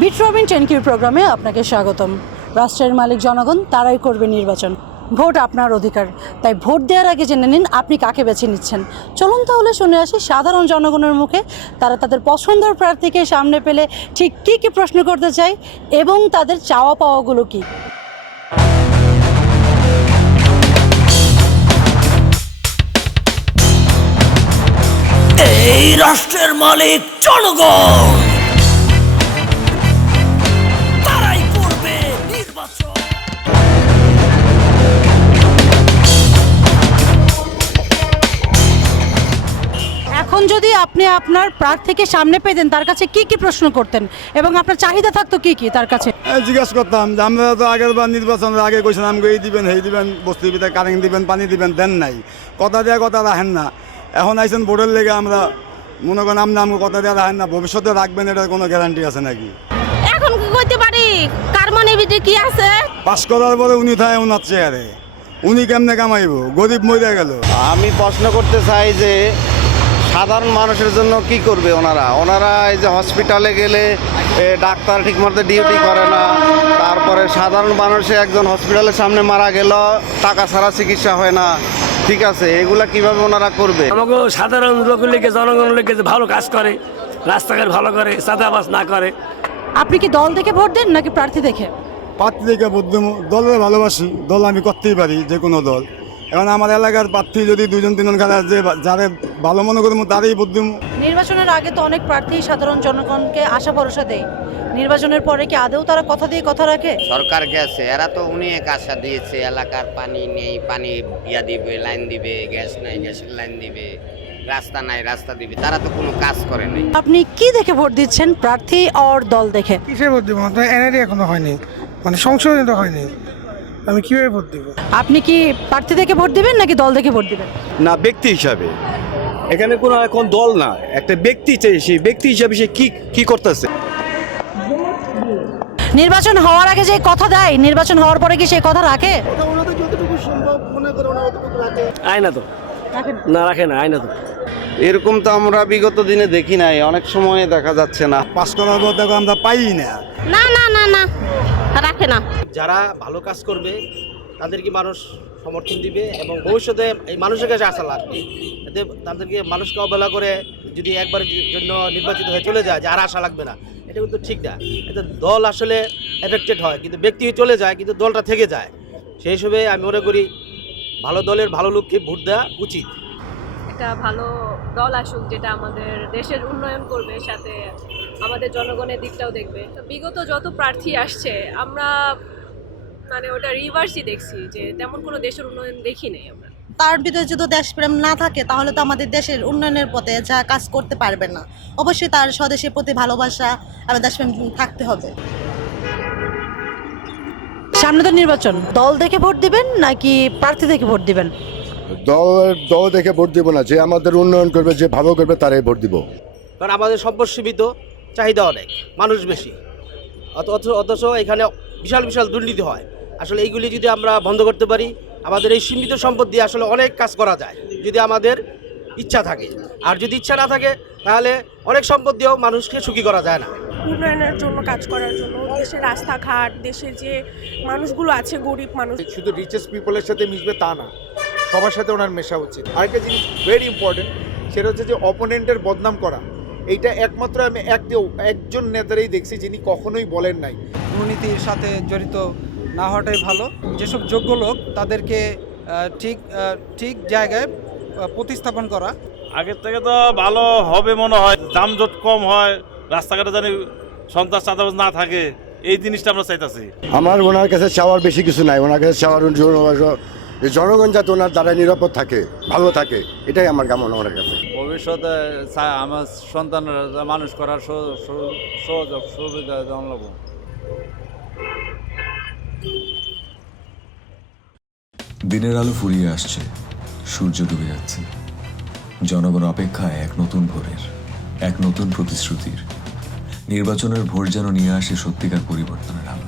Bit Robin 10Q প্রোগ্রামে আপনাকে স্বাগতম। রাষ্ট্রের মালিক জনগণ, তারাই করবে নির্বাচন। ভোট আপনার অধিকার, তাই ভোট দেওয়ার আগে জেনে নিন আপনি কাকে বেছে নিচ্ছেন। চলুন তাহলে শুনে আসি সাধারণ জনগণের মুখে তারা তাদের পছন্দের প্রার্থীকে সামনে পেলে ঠিক কী কী প্রশ্ন করতে চায় এবং তাদের চাওয়া পাওয়াগুলো কী। এই রাষ্ট্রের মালিক জনগণ, তারাই করবে নির্বাচন। এখন যদি আপনি আপনার প্রার্থীকে সামনে পেতেন, তার কাছে কি কি প্রশ্ন করতেন এবং আপনার চাহিদা থাকতো কি কি তার কাছে? জিজ্ঞাসা করতাম যে আমরা তো আগের বার নির্বাচনের আগে কইছেন আমাকে এই দিবেন সেই দিবেন, বস্তির ভিতরে কারেন্ট দিবেন, পানি দিবেন, দেন নাই। কথা দেওয়া কথা রাখেন না। এখন আইসেন ভোটের লেগে আমরা মনে করেন আমাকে কথা দেওয়া রাখেন না, ভবিষ্যতে রাখবেন এটার কোনো গ্যারান্টি আছে নাকি? এখন কি করতে পারি, কার মনে ভিতরে কি আছে? পাস করার পরে উনি থাকে ওনার চেয়ারে, উনি কেমনে কামাইব? গরিব মরে গেল। আমি প্রশ্ন করতে চাই যে সাধারণ মানুষের জন্য কি করবে ওনারা এই যে হসপিটালে গেলে ডাক্তার ঠিকমতো ডিউটি করে না, তারপরে সাধারণ মানুষে একজন হসপিটালের সামনে মারা গেল টাকা ছাড়া চিকিৎসা হয় না, ঠিক আছে, এগুলা কিভাবে ওনারা করবে? আমাকে সাধারণ লোকের লেগে, জনগণের লেগে যে ভালো কাজ করে, রাস্তাঘাট ভালো করে, চাঁদাবাজ না করে। আপনি কি দল দেখে ভোট দেন নাকি প্রার্থী দেখে? প্রার্থী দেখে ভোট দেবো, দলের ভালোবাসি, দল আমি করতেই পারি, যে কোনো দল। এখন আমার এলাকার প্রার্থী যদি দুজন তিনজন খেলা যে যারে ভালো মনে করবো তারই ভোট দেবো। নির্বাচনের আগে তো অনেক প্রার্থী সাধারণ জনগণকে আশা ভরসা দেয়, নির্বাচনের পরে কি আদৌ তারা কথা দিয়ে কথা রাখে? সরকার গেছে, এরা তো অনেক আশা দিয়েছে, এলাকার পানি নেই, পানি দিবে, লাইন দিবে, গ্যাস নাই, গ্যাসের লাইন দিবে, রাস্তা নাই, রাস্তা দিবে, তারা তো কোনো কাজ করে নাই। আপনি কি দেখে ভোট দিচ্ছেন, প্রার্থী আর দল দেখে? কিসে ভোট দিব? এনআরই এখনো হয়নি, মানে সংশোধন হয়নি, আমি কিভাবে ভোট দিব? আপনি কি প্রার্থী দেখে ভোট দিবেন নাকি দল দেখে ভোট দিবেন? না, ব্যক্তি হিসাবে। এখানে কোনো এখন দল না, একটা ব্যক্তি চাই, সেই ব্যক্তি হিসাবে সে কি করতেছে। নির্বাচন হওয়ার আগে যে কথা দেয়, নির্বাচন হওয়ার পরে কি সেই কথা রাখে? আয়না তো না রাখে না, আয়না তো এরকম তো আমরা বিগত দিনে দেখি নাই, অনেক সময় দেখা যাচ্ছে না। পাস করার পর দেখো আমরা পাই না। না না না না, রাখে না। যারা ভালো কাজ করবে তাদেরকে মানুষ সমর্থন দিবে এবং ভবিষ্যতে এই মানুষের কাছে আশা লাগবে। এতে তাদেরকে মানুষকে অবহেলা করে যদি একবারের জন্য নির্বাচিত হয়ে চলে যায় যে আর আশা লাগবে না, এটা কিন্তু ঠিক না। এতে দল আসলে এফেক্টেড হয়, কিন্তু ব্যক্তি চলে যায় কিন্তু দলটা থেকে যায়। সেই হিসেবে আমি মনে করি ভালো দলের ভালো লোককে ভোট দেওয়া উচিত। একটা ভালো দল আসুক যেটা আমাদের দেশের উন্নয়ন করবে, সাথে আমাদের জনগণের দিকটাও দেখবে। বিগত যত প্রার্থী আসছে আমরা মানে ওটা রিভার্সই দেখছি, যে তেমন কোনো দেশের উন্নয়ন দেখি নেই আমরা। তার ভিতরে যদি দেশপ্রেম না থাকে তাহলে তো আমাদের দেশের উন্নয়নের পথে যা কাজ করতে পারবে না। অবশ্যই তার স্বদেশের প্রতি ভালোবাসা আর দেশপ্রেম থাকতে হবে। সামনে তো নির্বাচন, দল দেখে ভোট দিবেন নাকি প্রার্থী দেখে ভোট দিবেন? দল দেখে ভোট দিব না, যে আমাদের উন্নয়ন করবে, যে ভালো করবে তারাই ভোট দিব। কারণ আমাদের সম্পদ সীমিত, চাহিদা অনেক, মানুষ বেশি, অথচ এখানে বিশাল বিশাল দুর্নীতি হয়। আসলে এইগুলি যদি আমরা বন্ধ করতে পারি, আমাদের এই সীমিত সম্পদ দিয়ে আসলে অনেক কাজ করা যায় যদি আমাদের ইচ্ছা থাকে। আর যদি ইচ্ছা না থাকে তাহলে অনেক সম্পদ দিয়েও মানুষকে সুখী করা যায় না। উন্নয়নের জন্য কাজ করার জন্য দেশের রাস্তাঘাট, দেশের যে মানুষগুলো আছে গরিব মানুষ, শুধু রিচেস্ট পিপলের সাথে মিশবে তা না, সবার সাথে ওনার মেশা উচিত। আরেকটা জিনিস ভেরি ইম্পর্টেন্ট, সেটা হচ্ছে যে অপোনেন্টের বদনাম করা। এইটা একমাত্র আমি একজন নেতারই দেখছি যিনি কখনোই বলেন নাই। দুর্নীতির সাথে জড়িত না হওয়াটাই ভালো। যেসব যোগ্য লোক তাদেরকে ঠিক জায়গায় প্রতিস্থাপন করা। আগের থেকে তো ভালো হবে মনে হয়, যানজট কম হয়, রাস্তাঘাটে জানি সন্ত্রাস চাঁদাবাজ না থাকে, এই জিনিসটা আমরা চাইতেছি। আমার ওনার কাছে চাওয়ার বেশি কিছু নাই, ওনার কাছে চাওয়ার জনগণ যাতে ওনার দ্বারা নিরাপদ থাকে, ভালো থাকে, এটাই আমার কামনা ওনার কাছে। ভবিষ্যতে আমার সন্তানরা মানুষ করার সুযোগ সুবিধা জানলাম। দিনের আলো ফুরিয়ে আসছে, সূর্য ডুবে যাচ্ছে, জনগণ অপেক্ষায় এক নতুন ভোরের, এক নতুন প্রতিশ্রুতির। নির্বাচনের ভোর যেন নিয়ে আসে সত্যিকার পরিবর্তনের আলো।